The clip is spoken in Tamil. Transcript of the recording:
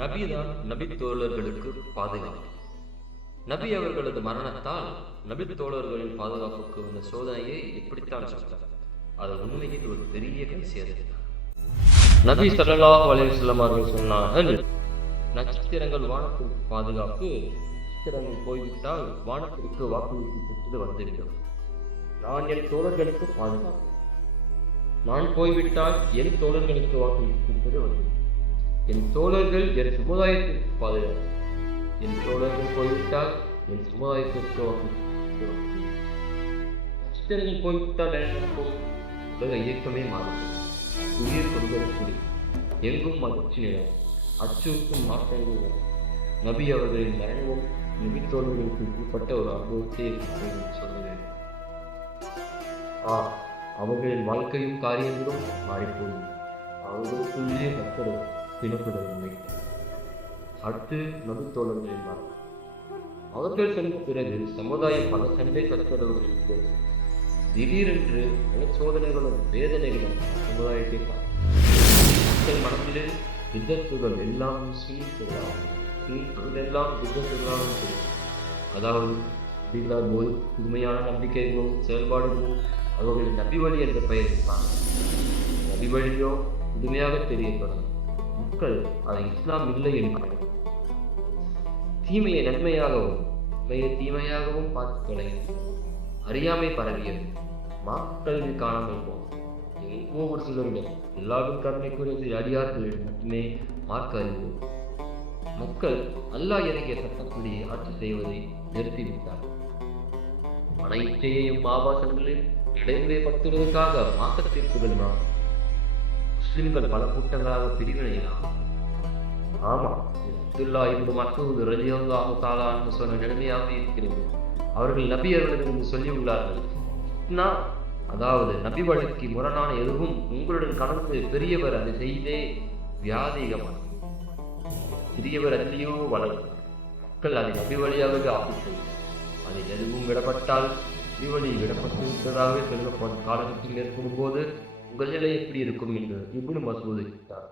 நபிதான் நபி தோழர்களுக்கு பாதுகாப்பு. நபி அவர்களது மரணத்தால் நபி தோழர்களின் பாதுகாப்புக்கு வந்த சோதனையை எப்படித்தான் சொன்னார். அது உண்மையில் ஒரு பெரிய விஷயம். நபி ஸல்லல்லாஹு அலைஹி வஸல்லம் அவர்கள் சொன்னார்கள், நட்சத்திரங்கள் வானத்திற்கு பாதுகாப்பு. நட்சத்திரங்கள் போய்விட்டால் வானத்திற்கு வாக்குறுதி பெற்று வந்துவிடும். நான் என் தோழர்களுக்கு பாதுகாப்பு. நான் போய்விட்டால் என் தோழர்களுக்கு வாக்குறுதி பெற்று வந்துவிடும். என் தோழர்கள் என் சமுதாயத்திற்கு பாதுகாப்பு. என் தோழர்கள் போய்விட்டால் என் சமுதாயத்திற்கு நட்சத்திரங்கள் போய்விட்டால் உலக இயக்கமே மாறும். உயிர் கொள்வதற்குரிய எங்கும் மகிழ்ச்சி நிலம், அச்சுறுத்தும் மாற்றங்கள். நபி அவர்களின் மரணமும் நபி தோழர்களுக்கு உட்பட்ட ஒரு அனுபவத்தை சொல்லுவேன். அவர்களின் வாழ்க்கையும் காரியங்களும் மாறிப்போகும். அவர்களுக்குள்ளே மக்கள் பிணப்புகள் முனைத்தார். அடுத்து நபி தோழர்களின் மரணம். அவர்கள் சென்ற பிறகு சமுதாயம் பல சண்டை சச்சரவுகளுக்கு திடீரென்று பல சோதனைகளும் வேதனைகளும் சமுதாயத்தை மக்கள் மனதிலே யுத்தத்துகள் எல்லாம் எல்லாம் யுத்தத்துகளாக. அதாவது போய் புதுமையான நம்பிக்கைகளும் செயல்பாடுகளும் அவர்களின் நபி வழி என்ற பெயர் இருப்பாங்க. நபி வழியோ புதுமையாக தெரியப்படும். மக்கள் அதை இஸ்லாம் இல்லை என்று தீமையை நன்மையாகவும் தீமையாகவும் பார்த்து தொடங்கி அறியாமை பரவியது. மக்கள் காணாமல் போகும். ஒவ்வொரு சிலருடன் எல்லாரும் கருணைக்குரிய அடியார்களில் மட்டுமே மார்க்க அறிவு. மக்கள் அல்லாஹ் இறங்கிய சட்டப்படி ஆட்சி செய்வதை நிறுத்திவிட்டார். அனைத்தையும் ஆபாசங்களில் நடைமுறைப்படுத்துவதற்காக மாற்றத்திற்குகள் முஸ்லிம்கள் பல கூட்டங்களாக பிரிவினையலாம். ஆமா, மசூத் ரலியல்லாஹு தஆலா அன்ஹு சொன்ன நிலைமையாக இருக்கிறது. அவர்கள் நபி அவர்களிடம் சொல்லியுள்ளார்கள், அதாவது நபி வழிக்கு முரணான எதுவும் உங்களுடன் கலந்து பெரியவர் அதை செய்தே வியாதிகமான சிறியவர் அதிலேயோ வளரும். மக்கள் அதை நபி வழியாக ஆப்பிட்டு அதில் எதுவும் விடப்பட்டால் நபி வழி விடப்பட்டு விட்டதாக சொல்லப்படும் காலகட்டத்தில் ஏற்படும் போது உங்கள் நிலை எப்படி இருக்கும் என்று இப்னு மசூத் கேட்டார்.